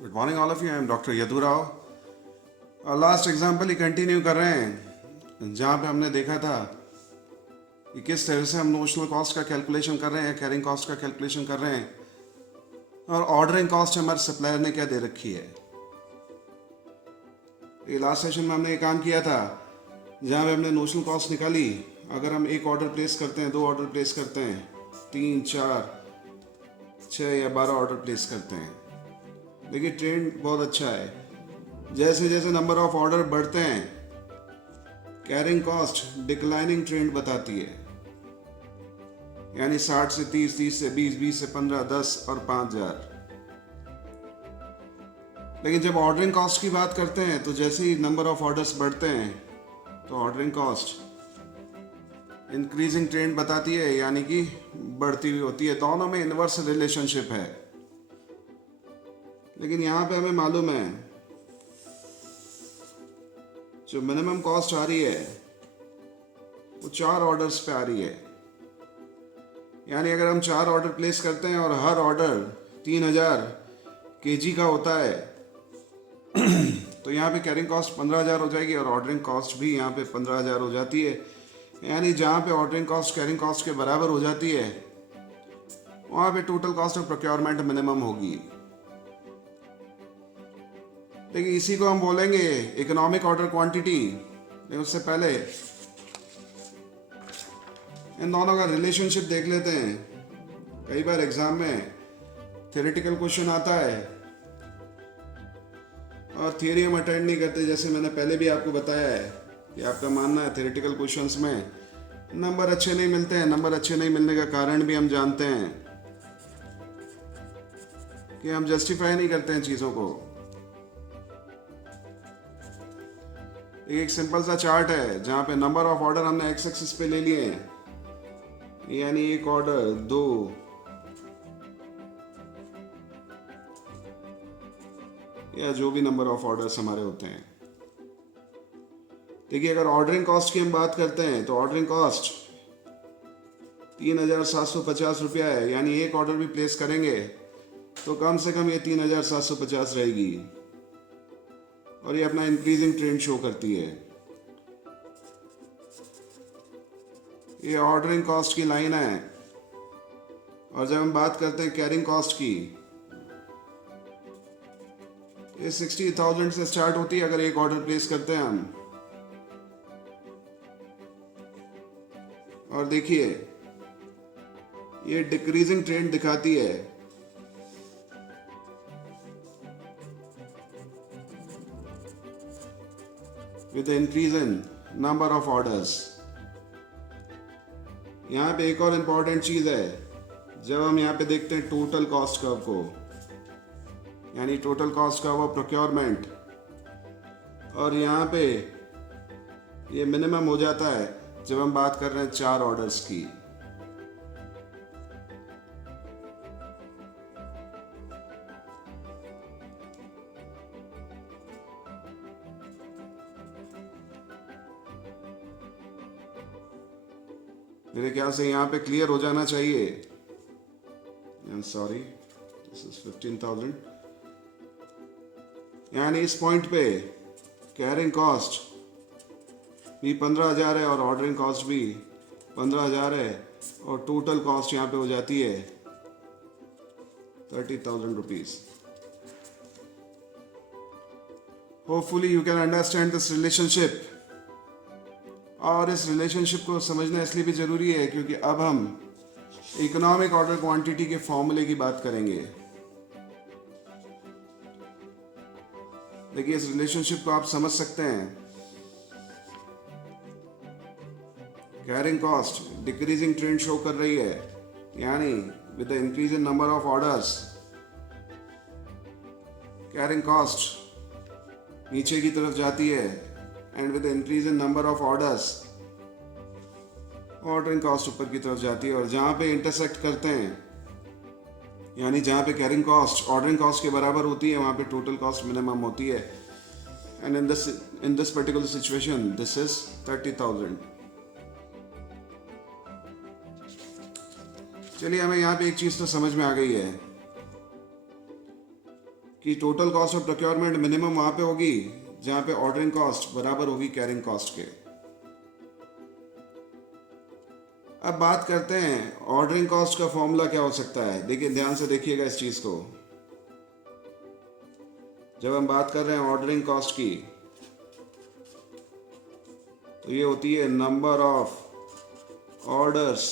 Good morning all of you. I am doctor Yadu Rao. और last example ही continue कर रहे हैं जहाँ पे हमने देखा था कि किस तरह से हम नोशनल कॉस्ट का कैलकुलेशन कर रहे हैं, कैरिंग कॉस्ट का कैलकुलेशन कर रहे हैं, और ऑर्डरिंग कॉस्ट हमारे सप्लायर ने क्या दे रखी है। ये लास्ट सेशन में हमने ये काम किया था जहाँ पे हमने नोशनल कॉस्ट निकाली। अगर हम एक ऑर्डर प्लेस करते हैं, दो ऑर्डर प्लेस करते हैं, 3, 4, 6 या 12 ऑर्डर प्लेस करते हैं, देखिए ट्रेंड बहुत अच्छा है। जैसे जैसे नंबर ऑफ ऑर्डर बढ़ते हैं कैरिंग कॉस्ट डिक्लाइनिंग ट्रेंड बताती है, यानी 60 से 30, 30 से 20, 20 से 15, 10 और 5000। लेकिन जब ऑर्डरिंग कॉस्ट की बात करते हैं तो जैसे ही नंबर ऑफ ऑर्डर्स बढ़ते हैं तो ऑर्डरिंग कॉस्ट इंक्रीजिंग ट्रेंड बताती है, यानी कि बढ़ती हुई होती है। दोनों में इनवर्स रिलेशनशिप है। लेकिन यहाँ पे हमें मालूम है जो मिनिमम कॉस्ट आ रही है वो 4 ऑर्डर्स पे आ रही है। यानी अगर हम 4 ऑर्डर प्लेस करते हैं और हर ऑर्डर 3000 केजी का होता है तो यहाँ पे कैरिंग कॉस्ट 15000 हो जाएगी और ऑर्डरिंग कॉस्ट भी यहाँ पे 15000 हो जाती है। यानी जहाँ पे ऑर्डरिंग कॉस्ट कैरिंग कॉस्ट के बराबर हो जाती है वहाँ पे total cost of procurement minimum होगी। लेकिन इसी को हम बोलेंगे इकोनॉमिक ऑर्डर क्वांटिटी। लेकिन उससे पहले इन दोनों का रिलेशनशिप देख लेते हैं। कई बार एग्जाम में थ्योरेटिकल क्वेश्चन आता है और थियरी हम अटेंड नहीं करते। जैसे मैंने पहले भी आपको बताया है कि आपका मानना है थ्योरेटिकल क्वेश्चंस में नंबर अच्छे नहीं मिलते हैं। नंबर अच्छे नहीं मिलने का कारण भी हम जानते हैं कि हम जस्टिफाई नहीं करते हैं चीज़ों को। एक सिंपल सा चार्ट है जहाँ पे नंबर ऑफ ऑर्डर हमने एक्स एक्सिस पे ले लिए हैं, यानी एक ऑर्डर, 2, या जो भी नंबर ऑफ ऑर्डर्स हमारे होते हैं। देखिए अगर ऑर्डरिंग कॉस्ट की हम बात करते हैं तो ऑर्डरिंग कॉस्ट 3750 रुपया है। यानी एक ऑर्डर भी प्लेस करेंगे तो कम से कम ये 3750 रहेगी और ये अपना इंक्रीजिंग ट्रेंड शो करती है। ये ऑर्डरिंग कॉस्ट की लाइन है। और जब हम बात करते हैं कैरिंग कॉस्ट की, ये 60,000 से स्टार्ट होती है अगर एक ऑर्डर प्लेस करते हैं हम। और देखिए ये डिक्रीजिंग ट्रेंड दिखाती है। With increase in number of orders. यहाँ पे एक और इम्पॉर्टेंट चीज है, जब हम यहाँ पे देखते हैं टोटल कॉस्ट कर्व को, यानी total cost curve of procurement, और यहाँ पे ये मिनिमम हो जाता है जब हम बात कर रहे हैं 4 ऑर्डर्स की। मेरे ख्याल से यहाँ पे क्लियर हो जाना चाहिए। Sorry, this is 15,000। यानी इस पॉइंट पे कैरिंग कॉस्ट भी 15,000 है और ऑर्डरिंग कॉस्ट भी 15,000 है और टोटल कॉस्ट यहाँ पे हो जाती है 30,000 rupees. Hopefully you can understand this relationship. और इस रिलेशनशिप को समझना इसलिए भी ज़रूरी है क्योंकि अब हम इकोनॉमिक ऑर्डर क्वांटिटी के फॉर्मूले की बात करेंगे। देखिए इस रिलेशनशिप को आप समझ सकते हैं। Carrying cost decreasing trend show कर रही है, यानी with the increase in number of orders carrying cost नीचे की तरफ जाती है, and with increase in number of orders ordering cost ऊपर की तरफ जाती है। और जहाँ पे इंटरसेक्ट करते हैं, यानी जहाँ पे कैरिंग कॉस्ट ऑर्डरिंग कॉस्ट के बराबर होती है, वहाँ पे टोटल कॉस्ट मिनिमम होती है। And in this particular situation this is 30,000। चलिए हमें यहाँ पे एक चीज़ तो समझ में आ गई है कि total cost of procurement minimum वहाँ पे होगी जहाँ पे ऑर्डरिंग कॉस्ट बराबर होगी कैरिंग कॉस्ट के। अब बात करते हैं ऑर्डरिंग कॉस्ट का फॉर्मूला क्या हो सकता है। देखिए, ध्यान से देखिएगा इस चीज़ को। जब हम बात कर रहे हैं ऑर्डरिंग कॉस्ट की, तो ये होती है number of orders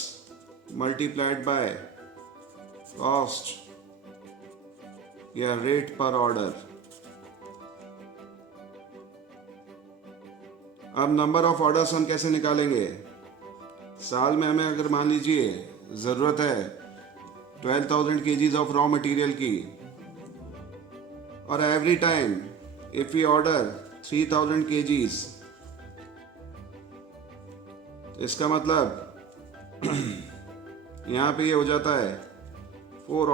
multiplied by cost या रेट पर ऑर्डर। अब नंबर ऑफ ऑर्डर्स हम कैसे निकालेंगे? साल में हमें अगर मान लीजिए ज़रूरत है 12,000 kgs ऑफ रॉ मटेरियल की, और every time if we order 3,000 kgs, तो इसका मतलब यहाँ पे ये हो जाता है 4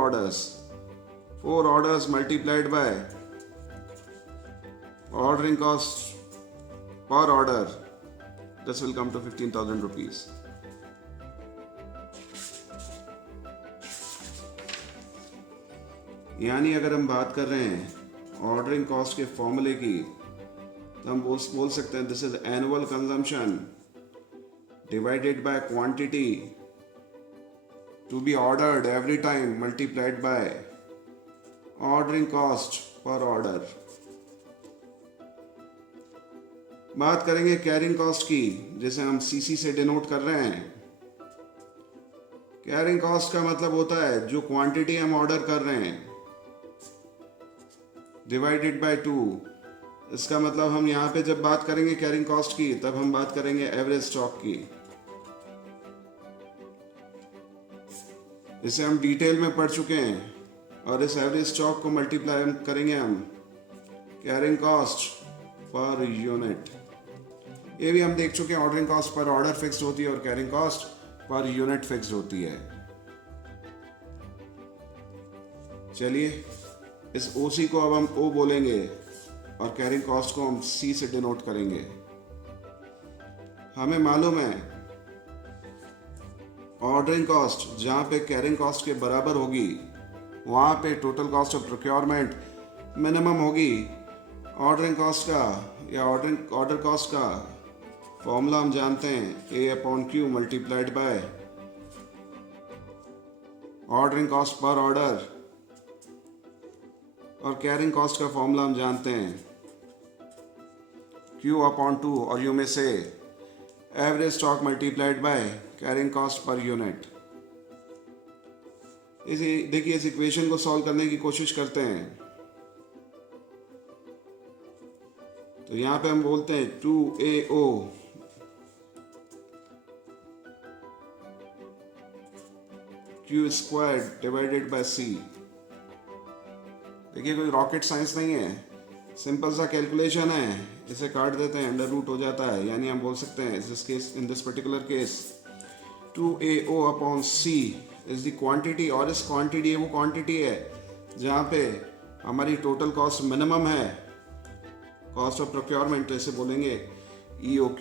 orders multiplied by ordering cost per order, this will come to 15,000 rupees. यानी अगर हम बात कर रहे हैं ऑर्डरिंग कॉस्ट के फॉर्मूले की, तो हम बोल सकते हैं this is annual consumption divided by quantity to be ordered every time multiplied by ordering cost per order। बात करेंगे कैरिंग कॉस्ट की, जिसे हम सीसी से डिनोट कर रहे हैं। कैरिंग कॉस्ट का मतलब होता है जो क्वांटिटी हम ऑर्डर कर रहे हैं डिवाइडेड बाय 2। इसका मतलब हम यहाँ पे जब बात करेंगे कैरिंग कॉस्ट की, तब हम बात करेंगे एवरेज स्टॉक की। इसे हम डिटेल में पढ़ चुके हैं, और इस एवरेज स्टॉक को मल्टीप्लाई करेंगे हम कैरिंग कॉस्ट पर यूनिट। ये भी हम देख चुके हैं, ordering cost per order fixed होती है और carrying cost per unit fixed होती है। चलिए, इस ओसी को अब हम ओ बोलेंगे और कैरिंग कॉस्ट को हम सी से डिनोट करेंगे। हमें मालूम है ऑर्डरिंग कॉस्ट जहाँ पे कैरिंग कॉस्ट के बराबर होगी, वहाँ पे total cost of procurement minimum होगी। ऑर्डरिंग कॉस्ट का या ऑर्डर कॉस्ट का फॉर्मूला हम जानते हैं, A/Q multiplied by ordering cost per order, और कैरिंग कॉस्ट का फॉर्मूला हम जानते हैं Q/2, और यू में से average stock multiplied by carrying cost per unit. इसी देखिए, इस इक्वेशन को सॉल्व करने की कोशिश करते हैं। तो यहाँ पे हम बोलते हैं 2AO Q squared divided by C। देखिए, कोई रॉकेट साइंस नहीं है, सिंपल सा कैलकुलेशन है। इसे काट देते हैं, अंडर रूट हो जाता है। यानी हम बोल सकते हैं इन this particular case 2AO/C is the quantity, और इस क्वांटिटी वो क्वांटिटी है जहाँ पे हमारी टोटल कॉस्ट मिनिमम है, कॉस्ट ऑफ प्रोक्योरमेंट, तो इसे बोलेंगे EOQ।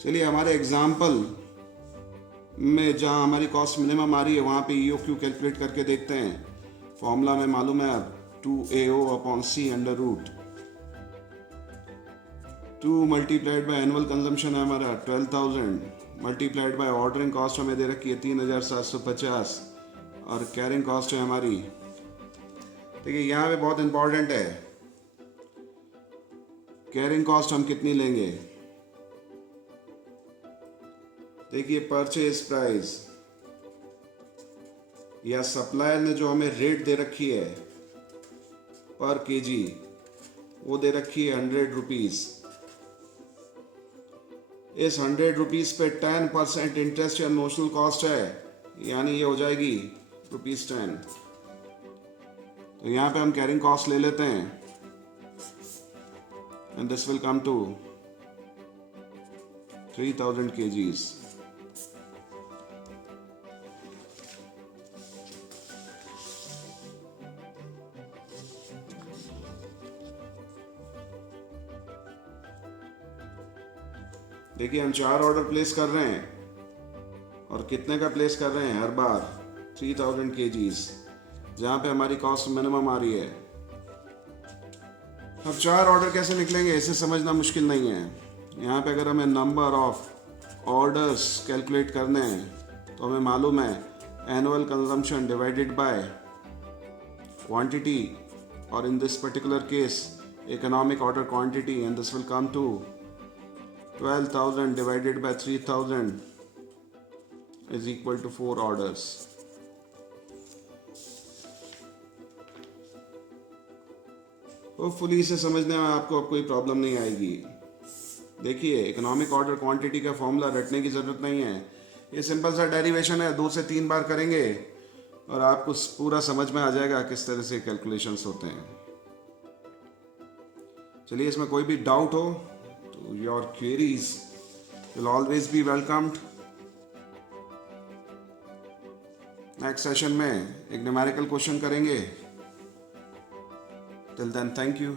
चलिए, हमारे एग्जाम्पल में जहाँ हमारी कॉस्ट मिनिमम आ रही है, वहाँ पे EOQ कैलकुलेट करके देखते हैं। फॉर्मूला में मालूम है अब 2AO/C under root 2 multiplied by annual consumption है हमारा 12,000, मल्टीप्लाइड बाय ऑर्डरिंग कॉस्ट हमें दे रखी है 3,750, और कैरिंग कॉस्ट है हमारी। देखिए, यहाँ पे बहुत इंपॉर्टेंट है, कैरिंग कॉस्ट हम कितनी लेंगे। देखिए, परचेज प्राइस या सप्लायर ने जो हमें रेट दे रखी है पर केजी, वो दे रखी है 100 रुपीज़। इस 100 रुपीज़ पे 10% इंटरेस्ट या नोशनल कॉस्ट है, यानी ये हो जाएगी ₹10। तो यहाँ पे हम कैरिंग कॉस्ट ले लेते हैं, and this will come to 3,000 kgs। देखिए, हम 4 ऑर्डर प्लेस कर रहे हैं, और कितने का प्लेस कर रहे हैं हर बार 3,000 kgs। जहाँ पे हमारी कॉस्ट मिनिमम आ रही है। अब 4 ऑर्डर कैसे निकलेंगे इसे समझना मुश्किल नहीं है। यहाँ पे अगर हमें नंबर ऑफ ऑर्डर्स कैलकुलेट करने हैं तो हमें मालूम है annual consumption divided by quantity, और in this particular case economic order quantity, and this will come to 12,000 divided by 3,000 is equal to 4 orders. Hopefully इसे समझने में आपको अब कोई प्रॉब्लम नहीं आएगी। देखिए इकोनॉमिक ऑर्डर क्वांटिटी का फॉर्मूला रटने की ज़रूरत नहीं है, ये सिंपल सा डेरिवेशन है, 2 से 3 बार करेंगे और आपको पूरा समझ में आ जाएगा किस तरह से कैलकुलेशंस होते हैं। चलिए इसमें कोई भी डाउट हो तो your queries will always be welcomed. Next session में एक न्यूमेरिकल क्वेश्चन करेंगे। Till then thank you.